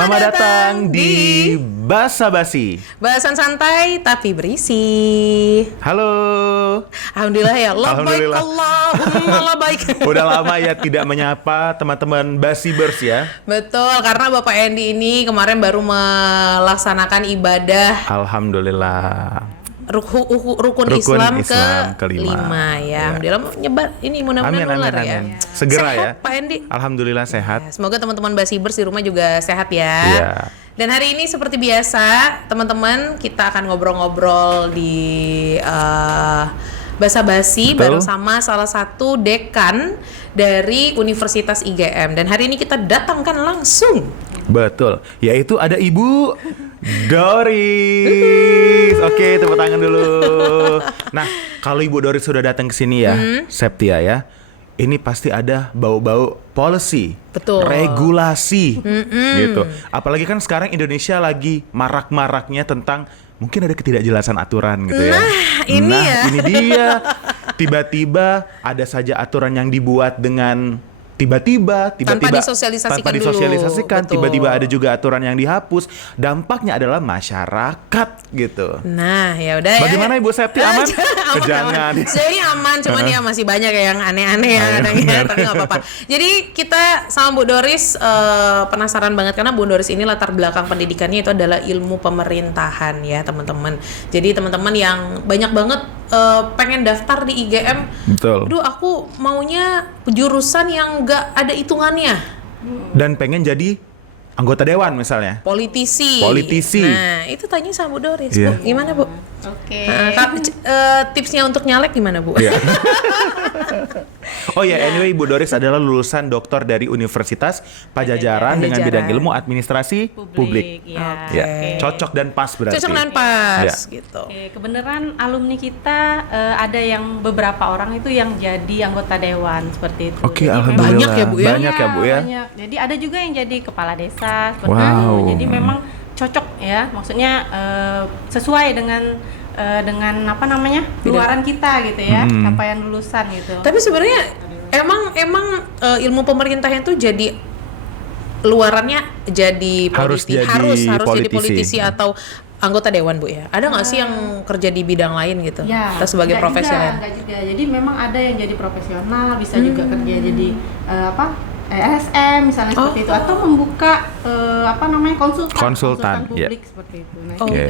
Selamat datang di Basa Basi. Bahasan santai tapi berisi. Halo. Alhamdulillah ya. Alhamdulillah. Allahumma baik. Udah lama ya tidak menyapa teman-teman Basibers ya. Betul, karena Bapak Endi ini kemarin baru melaksanakan ibadah Alhamdulillah. rukun Islam kelima ya. Alhamdulillah nyebar ini mudah-mudahan nular ya. Segera sehat, ya. Pak Endi. Alhamdulillah sehat. Ya, semoga teman-teman Basibers di rumah juga sehat ya. Iya. Dan hari ini seperti biasa, teman-teman kita akan ngobrol-ngobrol di Basa Basi bareng sama salah satu dekan dari Universitas IGM. Dan hari ini kita datangkan langsung. Betul, yaitu ada Ibu Doris. Oke, tepuk tangan dulu. Nah, kalau Ibu Doris sudah datang ke sini ya, Septia ya, ini pasti ada bau-bau policy, Betul. regulasi, gitu. Apalagi kan sekarang Indonesia lagi marak-maraknya tentang mungkin ada ketidakjelasan aturan gitu ya. Ini dia. Tiba-tiba ada saja aturan yang dibuat dengan tiba-tiba tanpa disosialisasikan dulu. Betul. Tiba-tiba ada juga aturan yang dihapus. Dampaknya adalah masyarakat gitu. Nah, ya udah ya. Bagaimana Ibu Septi, aman? Jangan. Jadi aman, cuman ya masih banyak yang aneh-aneh ya kadang-kadang, tapi nggak apa-apa. Jadi kita sama Bu Doris penasaran banget karena Bu Doris ini latar belakang pendidikannya itu adalah ilmu pemerintahan ya teman-teman. Jadi teman-teman yang banyak banget pengen daftar di IGM. Betul. Aduh, aku maunya jurusan yang nggak ada hitungannya. Dan pengen jadi anggota dewan misalnya. Politisi. Nah, itu tanya sama Bu Doris. Iya. Bu, gimana Bu? Oke. Tipsnya untuk nyalek gimana Bu? Iya. Oh ya, anyway, Ibu Doris adalah lulusan doktor dari Universitas Pajajaran dengan bidang ilmu administrasi publik. Ya. Ya, cocok dan pas berarti. Cocok dan pas Ya. gitu. Oke, kebenaran alumni kita ada yang beberapa orang itu yang jadi anggota dewan seperti itu. Oke, Jadi alhamdulillah. Banyak ya, Bu, ya? Banyak ya, Bu ya. Banyak. Jadi ada juga yang jadi kepala desa seperti Wow. itu. Jadi memang cocok ya, maksudnya sesuai dengan apa namanya luaran kita gitu ya, capaian lulusan gitu. Tapi sebenarnya emang ilmu pemerintahan itu jadi luarannya jadi Harus politisi, jadi harus jadi politisi. politisi atau anggota dewan Bu ya. Ada nggak sih yang kerja di bidang lain gitu? Ya, Atau sebagai enggak profesional? Enggak juga. Jadi memang ada yang jadi profesional, bisa juga kerja jadi LSM misalnya seperti itu, atau membuka konsultan ya. publik seperti itu. Nah, Oke,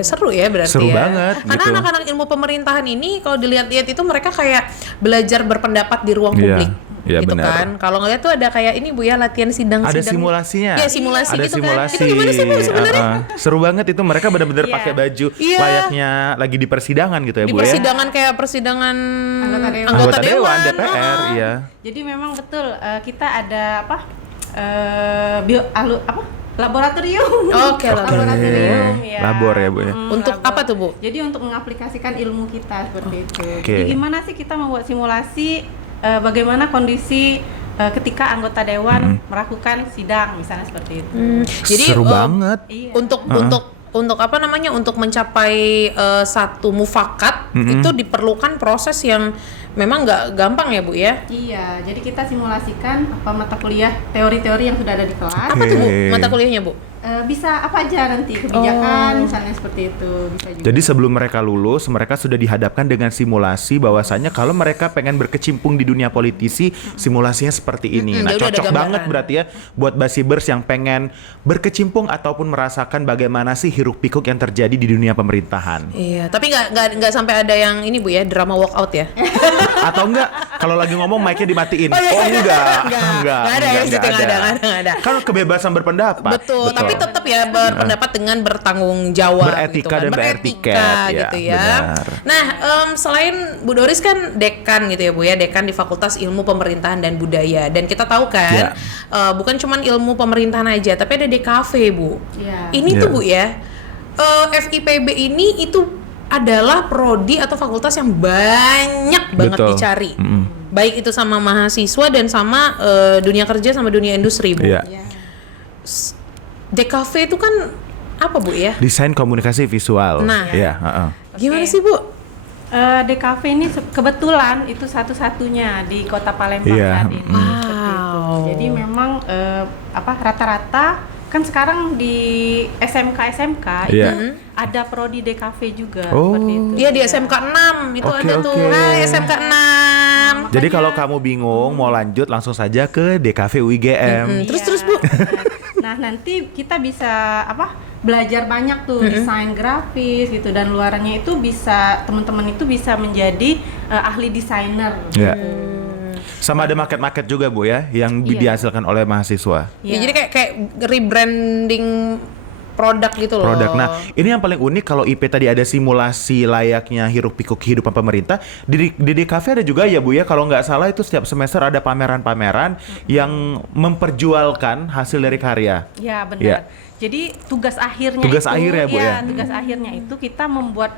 seru ya berarti Seru ya. banget, Karena gitu. anak-anak ilmu pemerintahan ini kalau dilihat-lihat itu mereka kayak belajar berpendapat di ruang Iya, publik. iya, Gitu benar. kan. Kalau ngeliat tuh ada kayak ini Bu ya, latihan sidang-sidang. Ada simulasinya. Iya, simulasi Ada gitu simulasi. kan. Itu gimana sih Bu sebenarnya? Seru banget itu, mereka benar-benar Iya. pakai baju Iya. layaknya lagi di persidangan gitu ya, Di Bu ya. persidangan kayak persidangan Anggota Dewan DPR, iya. Jadi memang betul kita ada laboratorium. Oke, laboratorium. Ya. Labor ya, Bu ya. Untuk labor. apa tuh Bu? Jadi untuk mengaplikasikan ilmu kita seperti itu. Oke. Jadi gimana sih kita membuat simulasi bagaimana kondisi ketika anggota dewan melakukan sidang misalnya seperti itu. Jadi Seru banget. Iya. untuk apa namanya, untuk mencapai satu mufakat itu diperlukan proses yang memang nggak gampang ya Bu ya. Iya, jadi kita simulasikan apa mata kuliah teori-teori yang sudah ada di kelas. Apa tuh Bu mata kuliahnya Bu? Bisa apa aja nanti kebijakan misalnya seperti itu bisa juga. Jadi sebelum mereka lulus, mereka sudah dihadapkan dengan simulasi bahwasanya kalau mereka pengen berkecimpung di dunia politisi, simulasinya seperti ini. Nah, dia udah ada cocok gambaran. banget berarti ya buat Basibers yang pengen berkecimpung ataupun merasakan bagaimana sih hiruk pikuk yang terjadi di dunia pemerintahan. Iya, tapi nggak sampai ada yang ini Bu ya, drama walkout ya. Atau enggak, kalau lagi ngomong mic-nya dimatiin. Oh, iya. Enggak Nggak ada ya, situ nggak ada. Kan kebebasan berpendapat. Betul, tapi tetap ya berpendapat dengan bertanggung jawab Beretika gitu kan. dan beretiket, ya, gitu ya. benar. Nah, selain Bu Doris kan dekan gitu ya Bu ya, dekan di Fakultas Ilmu Pemerintahan dan Budaya, dan kita tahu kan bukan cuman ilmu pemerintahan aja, tapi ada DKV Bu. Iya. Ini tuh Bu ya, FIPB ini itu adalah prodi atau fakultas yang banyak banget Betul. dicari. Baik itu sama mahasiswa dan sama dunia kerja sama dunia industri Bu. Iya. Ya. DKV itu kan apa Bu ya? Desain komunikasi visual. Nah. Iya, Gimana Oke. sih Bu? DKV ini kebetulan itu satu-satunya di Kota Palembang Iya, saat ini. Seperti itu. Jadi memang rata-rata kan sekarang di SMK Iya. itu ada prodi DKV juga Oh. seperti itu. Iya di SMK 6 itu Oke, ada tuh. oke. Hai SMK 6. Jadi kalau kamu bingung mau lanjut langsung saja ke DKV UIGM. Terus Bu. Nah, nanti kita bisa belajar banyak tuh desain grafis gitu, dan luarannya itu bisa teman-teman itu bisa menjadi ahli desainer. Ya. Sama ada market juga Bu ya yang Iya. dihasilkan oleh mahasiswa. Ya, jadi kayak rebranding produk gitu loh. Produk. Nah, ini yang paling unik kalau IP tadi ada simulasi layaknya hiruk pikuk kehidupan pemerintah. Di DKV ada juga ya Bu ya, kalau nggak salah itu setiap semester ada pameran-pameran yang memperjualkan hasil dari karya. Ya, benar. Ya. Jadi tugas akhirnya Tugas itu, akhir ya, Bu, ya? tugas akhirnya itu kita membuat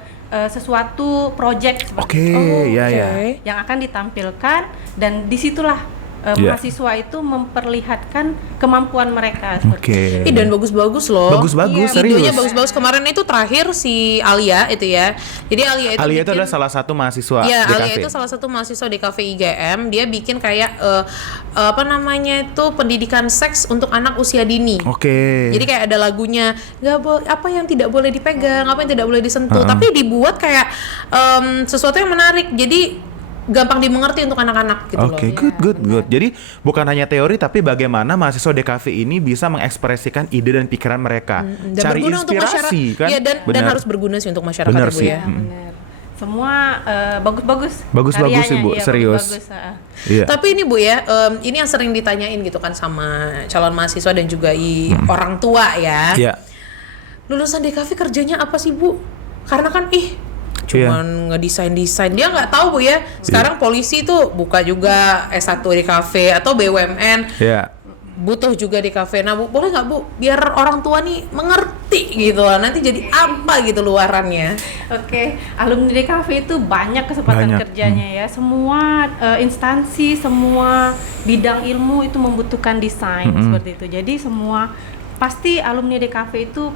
sesuatu project Oke, ya ya. yang akan ditampilkan, dan disitulah Iya. mahasiswa itu memperlihatkan kemampuan mereka. Oke. Ih, dan bagus-bagus loh. Bagus-bagus, Iya, serius. videonya bagus-bagus. Kemarin itu terakhir si Alia itu ya. Jadi Alia itu Alia itu bikin- adalah salah satu mahasiswa Iya, DKV. Alia itu salah satu mahasiswa di DKV IGM. Dia bikin kayak itu pendidikan seks untuk anak usia dini. Oke. Jadi kayak ada lagunya, apa yang tidak boleh dipegang, apa yang tidak boleh disentuh, tapi dibuat kayak sesuatu yang menarik. Jadi gampang dimengerti untuk anak-anak gitu Oke, loh. good. Jadi bukan hanya teori tapi bagaimana mahasiswa DKV ini bisa mengekspresikan ide dan pikiran mereka. Dan Cari berguna untuk masyarakat. inspirasi kan? Iya, dan Benar. harus berguna sih untuk masyarakat Benar Bu sih. ya. Benar. Semua bagus-bagus. Bagus-bagus sih, karyanya. Bu, Iya, serius. bagus-bagus. Iya. Tapi ini Bu ya, ini yang sering ditanyain gitu kan sama calon mahasiswa dan juga orang tua ya. Iya. Lulusan DKV kerjanya apa sih Bu? Karena kan cuman ngedesain-desain, dia nggak tahu Bu ya. Sekarang polisi tuh buka juga S1 di kafe atau BUMN. Iya. Butuh juga di kafe. Nah, Bu, boleh nggak Bu biar orang tua nih mengerti gitu lah. Nanti jadi apa gitu luarannya. Oke, alumni DKV itu banyak kesempatan Banyak. kerjanya ya. Semua instansi, semua bidang ilmu itu membutuhkan desain seperti itu. Jadi semua pasti alumni DKV itu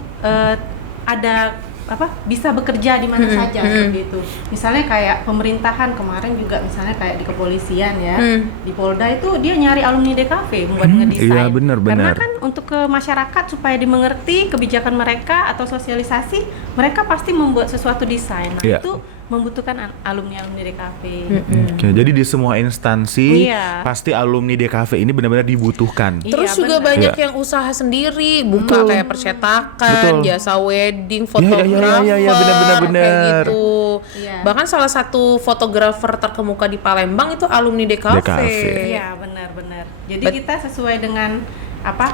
ada bisa bekerja di mana saja seperti itu. Misalnya kayak pemerintahan kemarin juga, misalnya kayak di kepolisian ya, di Polda itu dia nyari alumni DKV buat ngedesain. Iya, benar. Karena kan untuk ke masyarakat supaya dimengerti kebijakan mereka atau sosialisasi, mereka pasti membuat sesuatu desain. Nah, Iya. itu membutuhkan alumni DKV. Oke, jadi di semua instansi Iya. pasti alumni DKV ini benar-benar dibutuhkan. Iya, Terus juga benar. banyak Iya. yang usaha sendiri, buka kayak percetakan, Betul. jasa wedding, Iya, fotografer, iya, benar. kayak gitu. Iya. Bahkan salah satu fotografer terkemuka di Palembang itu alumni DKV. Iya, benar-benar. Jadi kita sesuai dengan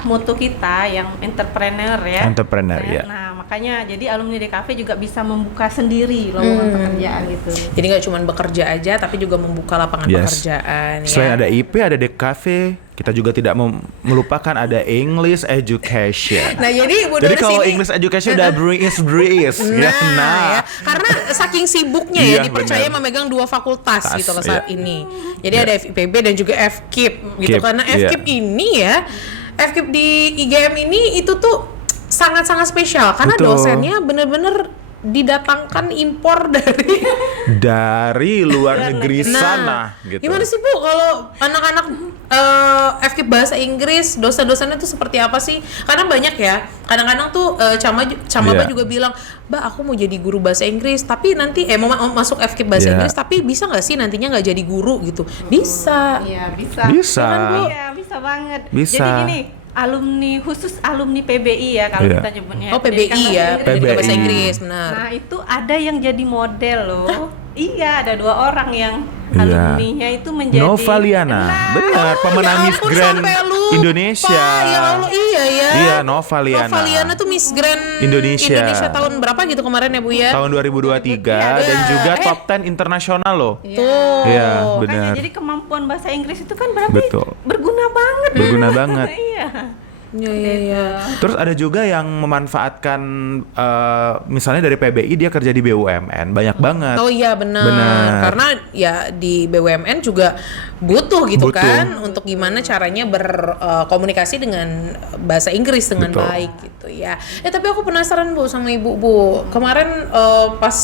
moto kita yang entrepreneur ya. Entrepreneur, ya. Nah, makanya jadi alumni DKV juga bisa membuka sendiri lowongan pekerjaan gitu. Jadi nggak cuma bekerja aja, tapi juga membuka lapangan Yes. pekerjaan. Selain ya. ada IP, ada DKV, kita juga tidak melupakan ada English Education. Nah jadi Bu Jadi Doris kalau ini, English Education udah breeze. ya, karena saking sibuknya Iya, ya dipercaya benar. memegang 2 fakultas Tas, gitu loh saat iya. ini. Jadi ada FIPB dan juga FKIP gitu. KIP, Karena iya. FKIP ini ya, FKIP di IGM ini itu tuh sangat-sangat spesial karena Betul. dosennya bener-bener didatangkan impor Dari luar negeri sana gitu. Gimana sih Bu kalau anak-anak FKIP bahasa Inggris dosen-dosennya tuh seperti apa sih? Karena banyak ya. Kadang-kadang tuh Camaba Iya. juga bilang, "Mbak, aku mau jadi guru bahasa Inggris, tapi nanti mau masuk FKIP bahasa Iya. Inggris, tapi bisa nggak sih nantinya nggak jadi guru gitu?" Bisa. Iya, bisa. Bisa. Iya kan, Bu? Iya, bisa banget. Bisa. Jadi gini, khusus alumni PBI ya kalau Iya. kita nyebutnya. Oh, PBI ya, PBI. bahasa Inggris, benar. Nah, itu ada yang jadi model loh. Iya, ada 2 orang yang Iya. alumninya itu menjadi Novaliana, benar, pemenang Ya Miss ampun, Grand sampai lupa. Indonesia. Ya Allah, iya ya. Iya, Novaliana. Novaliana tuh Miss Grand Indonesia. tahun berapa gitu kemarin ya Bu ya? Tahun 2023 dan Iya. juga top 10 internasional loh. Tuh. Iya, Makanya benar. jadi kemampuan bahasa Inggris itu kan berarti Betul. berguna banget. Berguna banget. Iya. Iya. Terus ada juga yang memanfaatkan misalnya dari PBI dia kerja di BUMN, banyak banget. Oh iya benar. Benar. Karena ya di BUMN juga butuh gitu Butuh. kan untuk gimana caranya berkomunikasi dengan bahasa Inggris dengan Betul. baik gitu ya. Tapi aku penasaran Bu sama Ibu Bu. Kemarin pas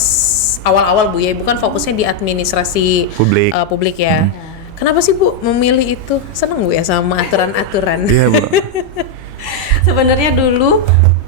awal-awal Bu ya, Ibu kan fokusnya di administrasi Publik. publik ya. Kenapa sih Bu memilih itu? Seneng Bu ya sama aturan-aturan? Iya Bu. Sebenarnya dulu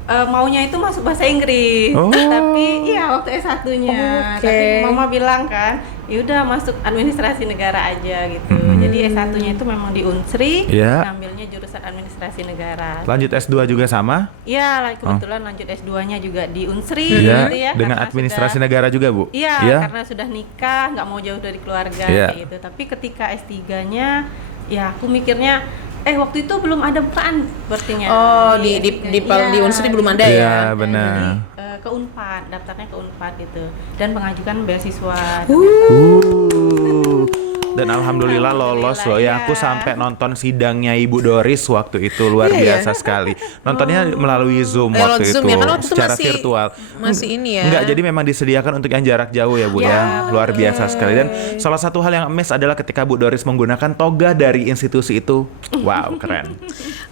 maunya itu masuk bahasa Inggris, Oh. tapi iya waktu S1-nya. Oke. Tapi Mama bilang kan, ya udah masuk administrasi negara aja gitu. Jadi S1-nya itu memang di Unsri, Iya. ngambilnya jurusan administrasi negara. Lanjut S2 juga sama? Iya, kebetulan lanjut S2-nya juga di Unsri Iya. gitu ya. Dengan karena administrasi sudah- negara juga Bu? Iya, Iya. karena sudah nikah, nggak mau jauh dari keluarga Iya. kayak gitu. Tapi ketika S3-nya, ya aku mikirnya, waktu itu belum ada bukaan sepertinya. Oh, di Unsri belum ada Iya, ya? benar. Jadi ke Unpad, daftarnya ke Unpad gitu. Dan mengajukan beasiswa. Dan alhamdulillah lolos loh ya. Alhamdulillah, Aku ya. sampai nonton sidangnya Ibu Doris waktu itu luar Iya, biasa sekali. Nontonnya melalui Zoom Lewat waktu Zoom itu, ya, kan waktu itu secara masih- virtual. masih ini ya. Enggak, jadi memang disediakan untuk yang jarak jauh ya Bu ya. Luar biasa sekali. Dan salah satu hal yang miss adalah ketika Bu Doris menggunakan toga dari institusi itu. Wow, keren.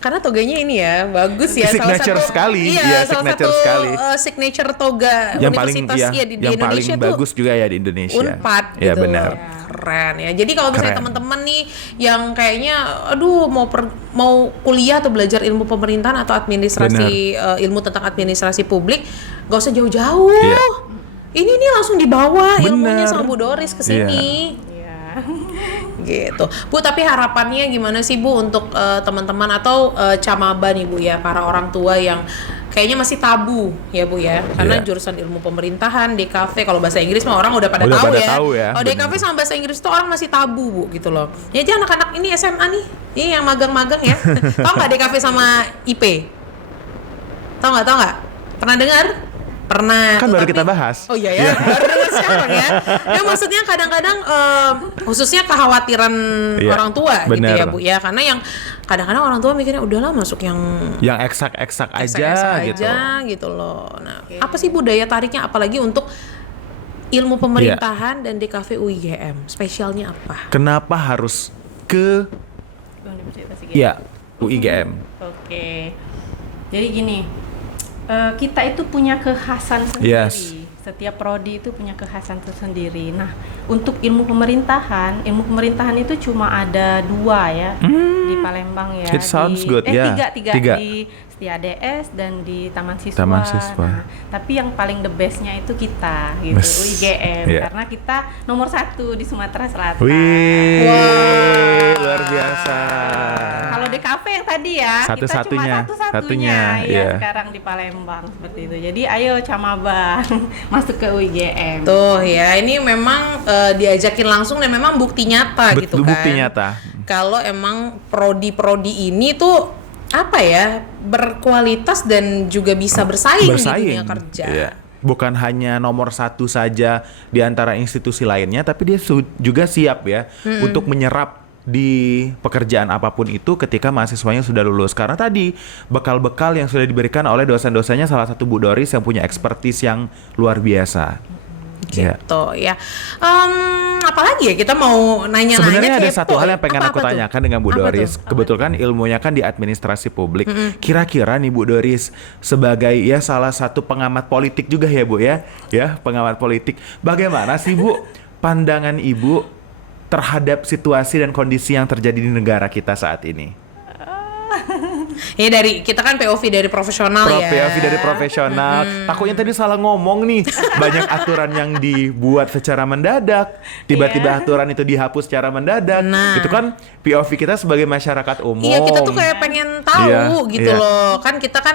Karena toganya ini ya bagus ya. Signature sekali. Iya, salah signature satu, sekali. Signature toga Yang paling universitas iya, di yang paling Indonesia tuh bagus juga ya di Indonesia. Unpad Ya gitu. benar. Keren ya. Jadi kalau misalnya Keren. teman-teman nih yang kayaknya aduh mau kuliah atau belajar ilmu pemerintahan atau administrasi ilmu tentang administrasi publik, gak usah jauh-jauh. Iya. Ini nih langsung dibawa ilmunya Benar. sama Bu Doris ke sini. Iya. Gitu. Bu, tapi harapannya gimana sih Bu untuk teman-teman atau camaba nih Bu ya, para orang tua yang kayaknya masih tabu ya Bu ya, karena Iya. jurusan ilmu pemerintahan, DKV, kalau bahasa Inggris mah orang udah pada Udah tahu pada ya. tahu ya, Kalau DKV bener. sama bahasa Inggris tuh orang masih tabu Bu gitu loh. Ya aja anak-anak ini SMA nih, ini yang magang-magang ya. Tahu nggak DKV sama IP? Tahu nggak? Pernah dengar? Pernah. Kan tuh, baru tapi- kita bahas. Oh iya ya, baru dengar sekarang ya. Ya maksudnya kadang-kadang khususnya kekhawatiran Iya, orang tua gitu bener. ya Bu ya, karena yang kadang-kadang orang tua mikirnya udahlah masuk yang Yang eksak-eksak aja eksak-eksak gitu. aja gitu loh. Nah, apa sih Bu daya tariknya apalagi untuk ilmu pemerintahan dan DKV UIGM? Spesialnya apa? Kenapa harus ke Universitas IGM. ya UIGM? Oke. Jadi gini, kita itu punya kekhasan sendiri. Yes. Setiap prodi itu punya kekhasan tersendiri. Nah, untuk ilmu pemerintahan itu cuma ada 2 ya di Palembang ya. It sounds good, ya. Tiga di Setia DS dan di Taman Siswa. Taman Siswa. Nah, tapi yang paling the bestnya itu kita gitu, Best. UIGM, Iya. karena kita nomor 1 di Sumatera Selatan. Wih, Wow. luar biasa. Kalau DKV yang tadi ya, Satu-satunya, kita cuma satunya, ya iya. sekarang di Palembang seperti itu. Jadi ayo camaba masuk ke UIGM. Tuh ya, ini memang diajakin langsung dan memang bukti nyata gitu kan. Bukti nyata. Kalau emang prodi-prodi ini tuh apa ya, berkualitas dan juga bisa bersaing di dunia kerja. Iya. Bukan hanya nomor 1 saja di antara institusi lainnya, tapi dia juga siap ya untuk menyerap di pekerjaan apapun itu ketika mahasiswanya sudah lulus. Karena tadi bekal-bekal yang sudah diberikan oleh dosen-dosennya, salah satu Bu Doris yang punya ekspertis yang luar biasa. Ya. Gitu ya. Apalagi ya kita mau nanya-nanya. Sebenarnya ada kepo satu hal ya. yang pengen Apa aku tuh? tanyakan dengan Bu Apa Doris. tuh? Kebetulan ilmunya kan di administrasi publik. Kira-kira nih Bu Doris sebagai ya salah satu pengamat politik juga ya Bu ya. Ya, pengamat politik. Bagaimana sih Bu pandangan Ibu terhadap situasi dan kondisi yang terjadi di negara kita saat ini? Ya dari kita kan POV dari profesional ya. POV dari profesional. Takutnya tadi salah ngomong nih. Banyak aturan yang dibuat secara mendadak. Tiba-tiba aturan itu dihapus secara mendadak. Nah. Itu kan POV kita sebagai masyarakat umum. Iya, kita tuh kayak pengen tahu Iya, gitu iya. loh. Kan kita kan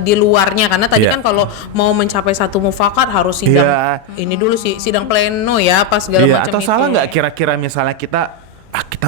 di luarnya, karena tadi Iya. kan kalau mau mencapai satu mufakat harus sidang Iya. ini dulu sih, sidang pleno ya, pas segala Iya, macam atau itu. salah nggak kira-kira misalnya kita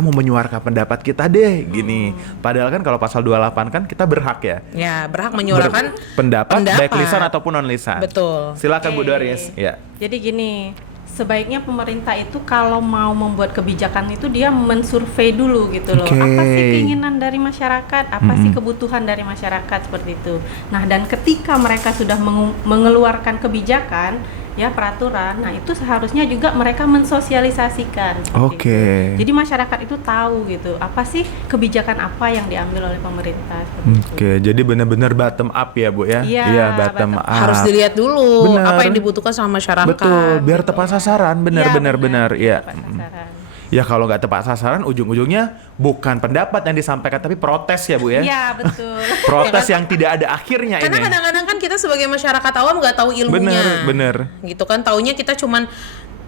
mau menyuarakan pendapat kita deh gini. Padahal kan kalau pasal 28 kan kita berhak ya. Ya, berhak menyuarakan pendapat baik lisan ataupun non lisan. Betul. Silakan Bu Oke. Doris. Ya. Jadi gini, sebaiknya pemerintah itu kalau mau membuat kebijakan itu dia mensurvei dulu gitu loh. Oke. Apa sih keinginan dari masyarakat? Apa sih kebutuhan dari masyarakat seperti itu. Nah, dan ketika mereka sudah mengeluarkan kebijakan ya peraturan, nah itu seharusnya juga mereka mensosialisasikan seperti Oke. itu. Jadi masyarakat itu tahu gitu, apa sih kebijakan apa yang diambil oleh pemerintah seperti itu. Oke, jadi benar-benar bottom up ya Bu ya. Iya, bottom bottom up. harus dilihat dulu Benar. apa yang dibutuhkan sama masyarakat. Betul, biar tepat sasaran. Benar Iya, benar. Iya. tepat sasaran. Ya kalau nggak tepat sasaran, ujung-ujungnya bukan pendapat yang disampaikan, tapi protes ya Bu ya. Iya, betul. Protes yang tidak ada akhirnya Karena ini. kadang-kadang kan kita sebagai masyarakat awam nggak tahu ilmunya. Bener. Gitu kan, taunya kita cuman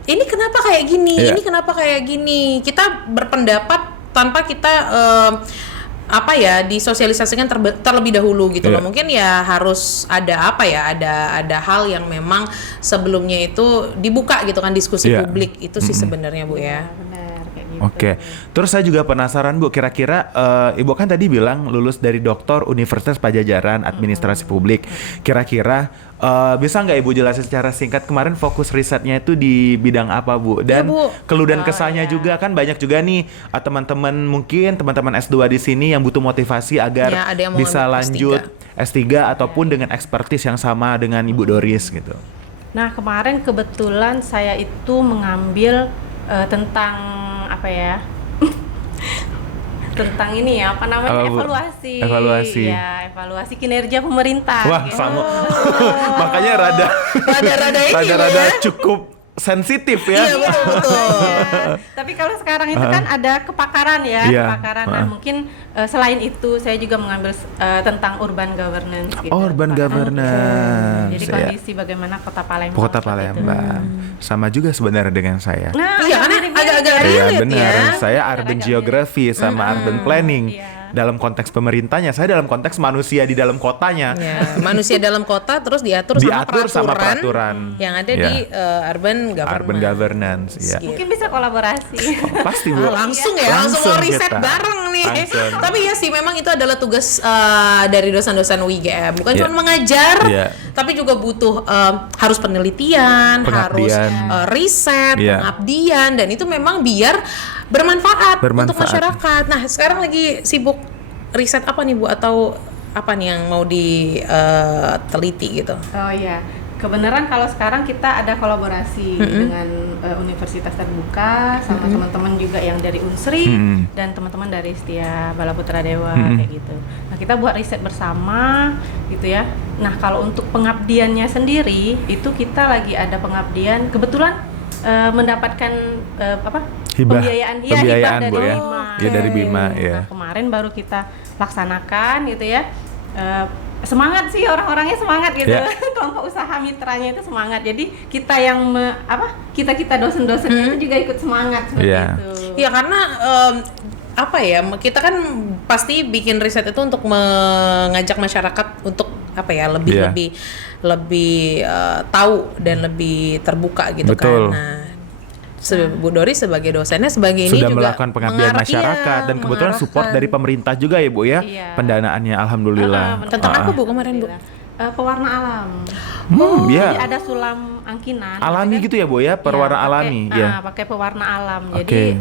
ini kenapa kayak gini, Iya. ini kenapa kayak gini. Kita berpendapat tanpa kita disosialisasikan terlebih dahulu gitu Iya. loh. Mungkin ya harus ada ada hal yang memang sebelumnya itu dibuka gitu kan, diskusi Iya. publik itu sih sebenarnya Bu ya. Benar, kayak gitu. Oke, terus saya juga penasaran Bu, kira-kira Ibu kan tadi bilang lulus dari Doktor Universitas Padjadjaran Administrasi Publik. Kira-kira bisa nggak Ibu jelasin secara singkat kemarin fokus risetnya itu di bidang apa Bu? Dan Bu. keluh dan kesahnya juga kan banyak juga nih teman-teman S2 di sini yang butuh motivasi agar Ya, ada yang mau bisa ngambil lanjut S3 ataupun dengan expertise yang sama dengan Ibu Doris gitu. Nah, kemarin kebetulan saya itu mengambil tentang apa ya? Tentang ini ya, apa namanya? Apa, Bu? Evaluasi. Evaluasi. Ya, evaluasi kinerja pemerintah. Wah, gitu. sama. Makanya rada Rada-rada ini, Bu, rada-rada ya. cukup sensitif ya. Iya betul. Ya, tapi kalau sekarang itu kan ada kepakaran ya, Iya. kepakaran. Nah, mungkin selain itu saya juga mengambil tentang urban governance gitu. Oh, urban governance. Jadi Ya. kondisi bagaimana Kota Palembang. Kota seperti itu. Palembang. Sama juga sebenarnya dengan saya. Nah, Iya, karena agak-agak Iya relate benar. ya. Saya urban geography sama urban planning. Iya. Dalam konteks pemerintahnya, saya dalam konteks manusia di dalam kotanya. Ya, manusia dalam kota terus diatur Diatur sama peraturan peraturan. yang ada Ya. di urban government. Urban governance, ya. Gitu. Mungkin bisa kolaborasi. Pasti Bu. Langsung ya, langsung mau riset kita. bareng nih. Langsung. Tapi ya sih memang itu adalah tugas dari dosen-dosen UIGM. Bukan Iya. cuma mengajar, Iya. tapi juga butuh harus penelitian, harus Pengabdian. riset, Iya. pengabdian, dan itu memang biar bermanfaat untuk Bermanfaat. masyarakat. Nah, sekarang lagi sibuk riset apa nih Bu, atau apa nih yang mau diteliti gitu? Oh iya, kebenaran kalau sekarang kita ada kolaborasi dengan Universitas Terbuka sama teman-teman juga yang dari Unsri dan teman-teman dari Setia Bala Putra Dewa kayak gitu. Nah, kita buat riset bersama gitu ya. Nah, kalau untuk pengabdiannya sendiri itu kita lagi ada pengabdian, kebetulan mendapatkan pembiayaan Pembiayaan, dari Bu, ya. Bima. Ya, dari Bima, ya. Nah, kemarin baru kita laksanakan gitu ya. Semangat sih, orang-orangnya semangat gitu. Ya. Kelompok usaha mitranya itu semangat. Jadi kita yang kita dosen-dosennya itu juga ikut semangat seperti Ya. itu. Ya karena kita kan pasti bikin riset itu untuk mengajak masyarakat untuk Iya. lebih tahu dan lebih terbuka gitu Betul. kan. Nah, Bu Doris sebagai dosennya sebagai ini Sudah juga melakukan pengabdian masyarakat dan kebetulan support dari pemerintah juga ya Bu ya. Iya. Pendanaannya alhamdulillah. Tentang apa Bu kemarin Bu? Pewarna alam. Iya. Jadi ada sulam angkinan. Alami gitu ya Bu ya, perwarna alami ya. Pakai pewarna alam. Oke. Jadi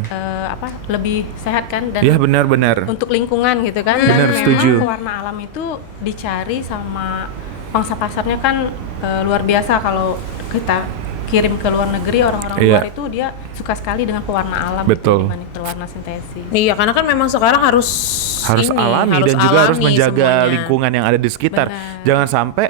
lebih sehat kan dan Iya benar-benar. untuk lingkungan gitu kan. Benar, Dan setuju. memang pewarna alam itu dicari sama pangsa pasarnya kan luar biasa. Kalau kita kirim ke luar negeri, orang-orang Iya. luar itu dia suka sekali dengan pewarna alam Betul. dibanding pewarna sintesis. Iya, karena kan memang sekarang harus Alami dan juga harus alami menjaga semuanya. lingkungan yang ada di sekitar. Benar. Jangan sampai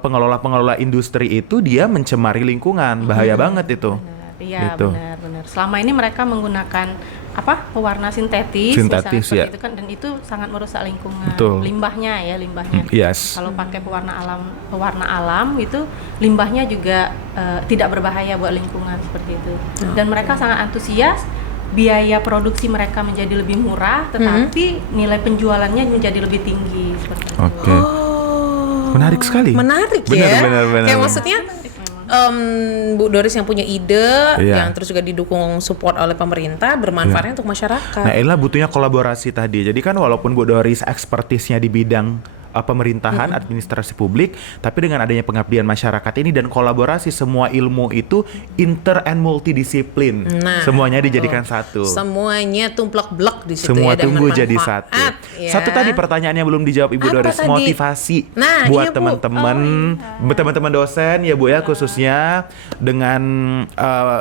pengelola-pengelola industri itu dia mencemari lingkungan. Bahaya banget itu. Benar, iya Gitu. benar. Selama ini mereka menggunakan pewarna sintetis, Sintetis, misalnya seperti ya. itu kan, dan itu sangat merusak lingkungan. Betul. Limbahnya. Yes. Kalau pakai pewarna alam itu limbahnya juga tidak berbahaya buat lingkungan seperti itu. Dan mereka sangat antusias. Biaya produksi mereka menjadi lebih murah, tetapi nilai penjualannya menjadi lebih tinggi seperti itu. Oke. Menarik sekali. Menarik Benar, ya. benar. Kayak maksudnya Bu Doris yang punya ide, Iya. yang terus juga didukung support oleh pemerintah, bermanfaatnya untuk masyarakat. Nah, inilah butuhnya kolaborasi tadi. Jadi kan walaupun Bu Doris ekspertisnya di bidang pemerintahan, administrasi publik, tapi dengan adanya pengabdian masyarakat ini dan kolaborasi, semua ilmu itu inter and multidisiplin. Nah, Semuanya dijadikan satu. Semuanya tumplek-blek di situ Semua ya, dan tumbuh jadi bermanfaat, satu. ya. Satu tadi pertanyaannya belum dijawab Ibu Apa Doris, tadi? motivasi Nah, buat iya, Bu. teman-teman, teman-teman dosen ya Bu ya, khususnya dengan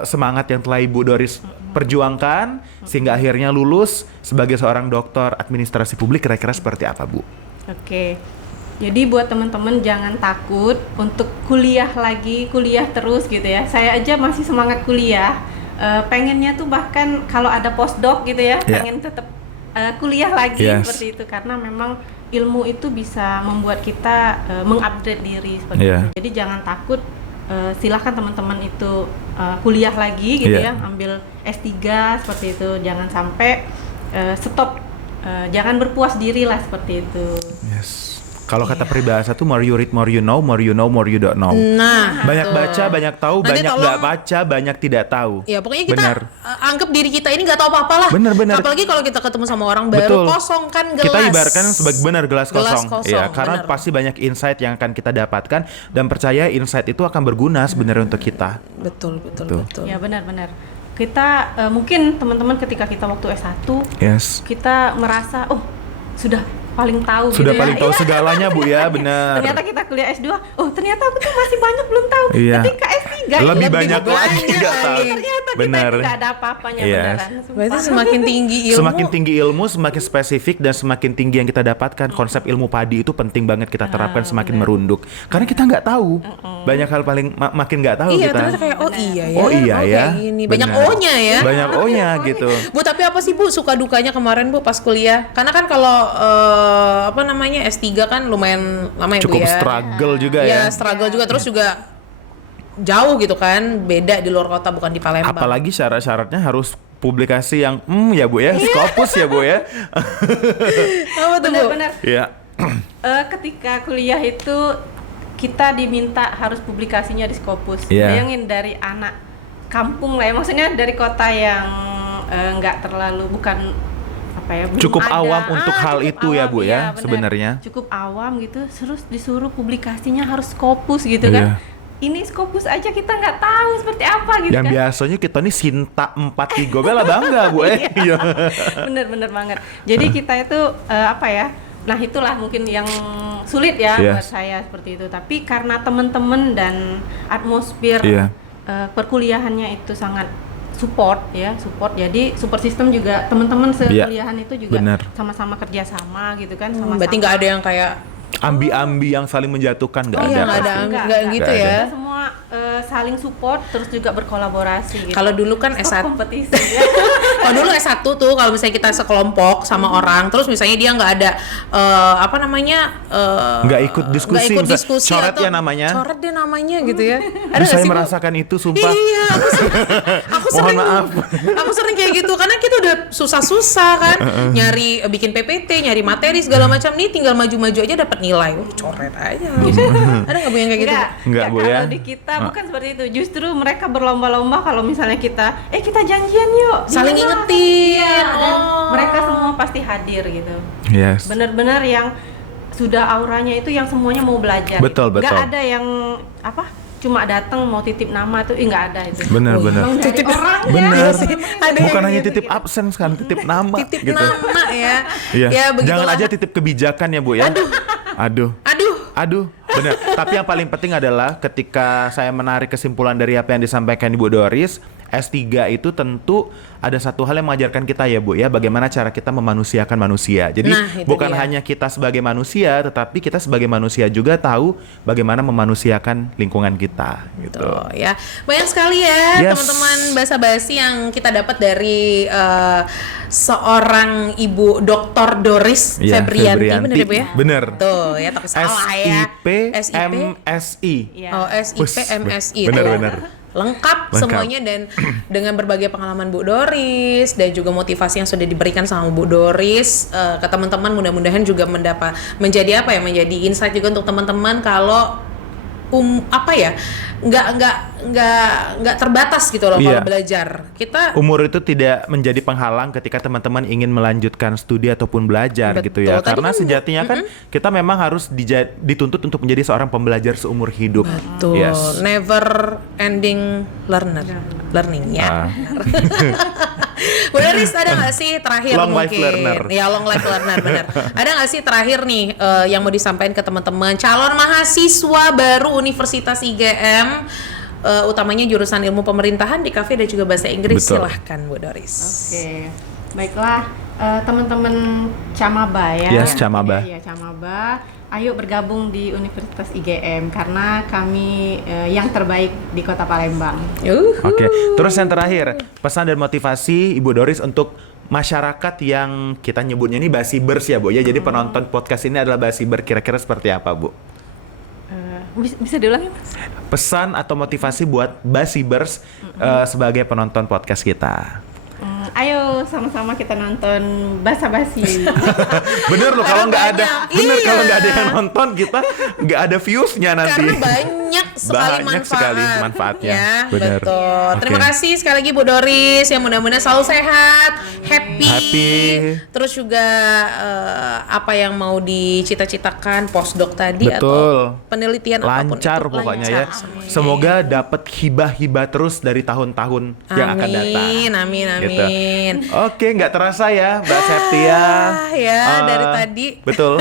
semangat yang telah Ibu Doris perjuangkan sehingga akhirnya lulus sebagai seorang doktor administrasi publik, kira-kira seperti apa Bu? Oke. Jadi buat teman-teman jangan takut untuk kuliah terus gitu ya. Saya aja masih semangat kuliah. pengennya tuh bahkan kalau ada postdoc gitu ya, Yeah. pengen tetap kuliah lagi Yes. seperti itu, karena memang ilmu itu bisa membuat kita mengupgrade diri seperti Yeah. itu. Jadi jangan takut, silahkan teman-teman itu kuliah lagi gitu Yeah. ya, ambil S3 seperti itu. Jangan sampai stop, jangan berpuas diri lah seperti itu. Yes. Kalau kata peribahasa tuh more you read more you know more you don't know. Nah, Banyak betul. baca, banyak tahu, Nanti banyak tolong- nggak baca, banyak tidak tahu. Ya pokoknya kita Benar. anggap diri kita ini nggak tahu apa-apa lah. Benar. Apalagi kalau kita ketemu sama orang baru, Betul. kosong kan gelas. Kita ibaratkan sebagai benar gelas Gelas kosong. kosong, Ya, karena benar. pasti banyak insight yang akan kita dapatkan dan percaya insight itu akan berguna sebenarnya untuk kita. Betul. Tuh. Ya benar-benar. Kita mungkin teman-teman ketika kita waktu S1 Yes. kita merasa sudah paling tahu Sudah gitu paling ya. tahu Iya. segalanya Bu ya, benar. Ternyata kita kuliah S2, ternyata aku tuh masih banyak belum tahu. Iya. Ketika S3 Lebih ya, banyak lagi nggak tahu. ternyata Benar. kita nggak ada apa-apanya Yes. beneran. Sumpah. Berarti semakin tinggi ilmu. Semakin tinggi ilmu, semakin spesifik dan semakin tinggi yang kita dapatkan. Konsep ilmu padi itu penting banget kita terapkan semakin merunduk. Karena kita nggak tahu. Banyak hal paling makin nggak tahu Iya, kita. ternyata kayak iya ya. Oh iya ya. kayak gini. Banyak Benar. O-nya ya. Banyak O-nya gitu. Bu, tapi apa sih Bu suka dukanya kemarin Bu pas kuliah? Karena kan kalau S3 kan lumayan lama ya Bu Cukup ya. struggle juga ya. Ya, struggle juga, terus juga jauh gitu kan, beda di luar kota, bukan di Palembang. Apalagi syarat-syaratnya harus publikasi yang ya Bu ya, Scopus ya Bu ya. Apa tuh Bu? Benar-benar. Ya. Ketika kuliah itu kita diminta harus publikasinya di Scopus. Iya. Bayangin dari anak kampung lah ya, maksudnya dari kota yang nggak terlalu bukan apa ya, belum Cukup ada. awam untuk hal cukup itu ya, Bu, ya, benar. sebenarnya. Cukup awam gitu, terus disuruh publikasinya harus Scopus gitu Iya. kan. Ini Scopus aja kita nggak tahu seperti apa gitu Yang kan. biasanya kita nih Sinta 4 di Gobel bangga Bu ya. Iya. Bener banget. Jadi kita itu apa ya? Nah itulah mungkin yang sulit ya Yes. buat saya seperti itu. Tapi karena teman-teman dan atmosfer Iya. perkuliahannya itu sangat support. Jadi support system juga teman-teman sekuliahan itu juga benar. sama-sama kerjasama gitu kan. Sama-sama. Berarti nggak ada yang kayak Ambi-ambi yang saling menjatuhkan nggak iya, ada. nggak ada, pasti. nggak gitu Nggak ya. Kita semua saling support terus juga berkolaborasi gitu. Kalau dulu kan Stop S1 kompetisi ya. kalau dulu S1 tuh kalau misalnya kita sekelompok sama orang, terus misalnya dia nggak ada Nggak ikut diskusi, nggak ikut misal diskusi coret atau ya namanya. coret dia namanya gitu ya. Ada nggak Saya sih, Bu? merasakan itu sumpah. Iya, aku Mohon sering maaf. aku sering kayak gitu karena kita udah susah-susah kan nyari bikin PPT, nyari materi segala macam nih, tinggal maju-maju aja dapat nilai. Coret aja. Ada nggak Bu yang kayak gitu? Enggak, Bu, ya. Kalau di kita bukan seperti itu. Justru mereka berlomba-lomba kalau misalnya kita janjian yuk. Di Saling mana? ngingetin. Iya, dan Oh. mereka semua pasti hadir gitu. Yes. Benar-benar yang sudah auranya itu yang semuanya mau belajar. Betul, gitu. Nggak betul. ada yang cuma datang mau titip nama tuh nggak ada itu. Benar, Oh, benar. Emang dari orangnya. Benar. Ada Bukan yang hanya gitu, titip absen sekarang, titip nama Titip gitu. nama ya. Iya. Ya begitulah. Jangan aja titip kebijakan ya Bu ya. Aduh. Aduh. Benar. Tapi yang paling penting adalah ketika saya menarik kesimpulan dari apa yang disampaikan Ibu Doris, S3 itu tentu ada satu hal yang mengajarkan kita ya Bu ya, bagaimana cara kita memanusiakan manusia. Jadi Nah, itu bukan dia. hanya kita sebagai manusia, tetapi kita sebagai manusia juga tahu bagaimana memanusiakan lingkungan kita gitu. Tuh, ya. Banyak sekali ya Yes. teman-teman basa-basi yang kita dapat dari seorang Ibu Dr. Doris Iya, Febrianti, benar ya Bu ya? Bener. Tuh, ya tapi salah ya. SIP MSI. Iya. Oh, SIP Bus, MSI. bener-bener. Lengkap Lengkap. semuanya, dan dengan berbagai pengalaman Bu Doris dan juga motivasi yang sudah diberikan sama Bu Doris ke teman-teman, mudah-mudahan juga menjadi insight juga untuk teman-teman kalau nggak terbatas gitu loh Iya. kalau belajar. Kita Umur itu tidak menjadi penghalang ketika teman-teman ingin melanjutkan studi ataupun belajar Betul. gitu ya. Tadi Karena kan, sejatinya kan kita memang harus dituntut untuk menjadi seorang pembelajar seumur hidup. tuh Yes. never ending learning ya. Ah. Bu Doris, ada nggak sih terakhir Long life mungkin learner. ya long life learner benar. Ada nggak sih terakhir nih yang mau disampaikan ke teman-teman calon mahasiswa baru Universitas IGM, utamanya jurusan ilmu pemerintahan di KV dan juga bahasa Inggris? Betul. Silahkan Bu Doris. Oke, baiklah teman-teman Camaba ya. Yes, Camaba. Iya, Camaba. ayo bergabung di Universitas IGM karena kami yang terbaik di Kota Palembang. Oke. Terus yang terakhir, pesan dan motivasi Ibu Doris untuk masyarakat yang kita nyebutnya ini basibers ya Bu ya. Jadi penonton podcast ini adalah basiber, kira-kira seperti apa Bu? Bisa diulangi Mas? Pesan atau motivasi buat basibers sebagai penonton podcast kita. Ayo sama-sama kita nonton basa-basi. Bener loh, kalau nggak ada, Iya. kalau nggak ada yang nonton kita nggak ada viewsnya nanti. Karena banyak sekali Banyak sekali manfaatnya. Ya, Bener. betul. Oke. Terima kasih sekali lagi Bu Doris, yang mudah-mudahan selalu sehat, happy. Terus juga apa yang mau dicita-citakan postdoc tadi Betul. atau penelitian apapun lancar itu, pokoknya lancar. ya. Semoga dapat hibah-hibah terus dari tahun-tahun yang akan datang. Amin, amin. Gitu. Oke, nggak terasa ya Mbak Septia. Ya, dari tadi. Betul.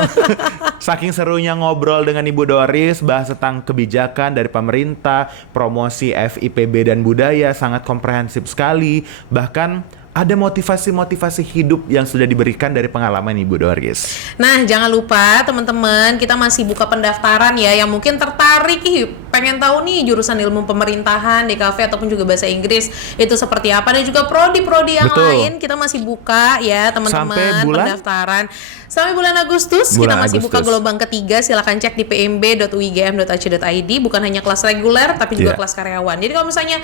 Saking serunya ngobrol dengan Ibu Doris, bahas tentang kebijakan dari pemerintah, promosi FIPB dan budaya, sangat komprehensif sekali. Bahkan ada motivasi-motivasi hidup yang sudah diberikan dari pengalaman Ibu Doris. Nah, jangan lupa teman-teman, kita masih buka pendaftaran ya, yang mungkin tertarik, pengen tahu nih jurusan ilmu pemerintahan, DKV ataupun juga bahasa Inggris itu seperti apa, dan juga prodi-prodi yang Betul. lain, kita masih buka ya teman-teman. Sampai bulan? Pendaftaran sampai bulan Agustus. Bulan Kita masih buka Agustus. gelombang ketiga, silakan cek di pmb.uigm.ac.id. Bukan hanya kelas reguler tapi juga Yeah. kelas karyawan. Jadi kalau misalnya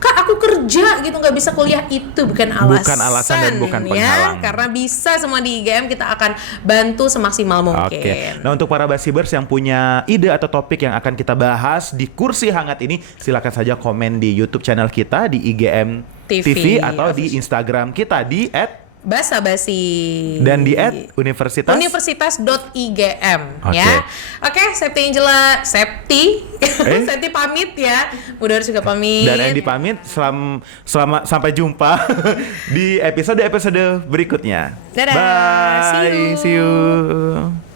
Kak, aku kerja gitu nggak bisa kuliah, itu bukan alasan. Bukan alasan dan bukan ya, penghalang. karena bisa semua di IGM, kita akan bantu semaksimal mungkin. Oke. Nah, untuk para basibers yang punya ide atau topik yang akan kita bahas di kursi hangat ini, silakan saja komen di YouTube channel kita di IGM TV atau di Instagram kita di @basa-basi dan di @universitas. universitas.igm Oke. ya. Oke, Septi Angela, Septi pamit ya. Bu Doris juga pamit. Dan Andy pamit, sampai jumpa di episode berikutnya. Dadah, Bye, see you. see you.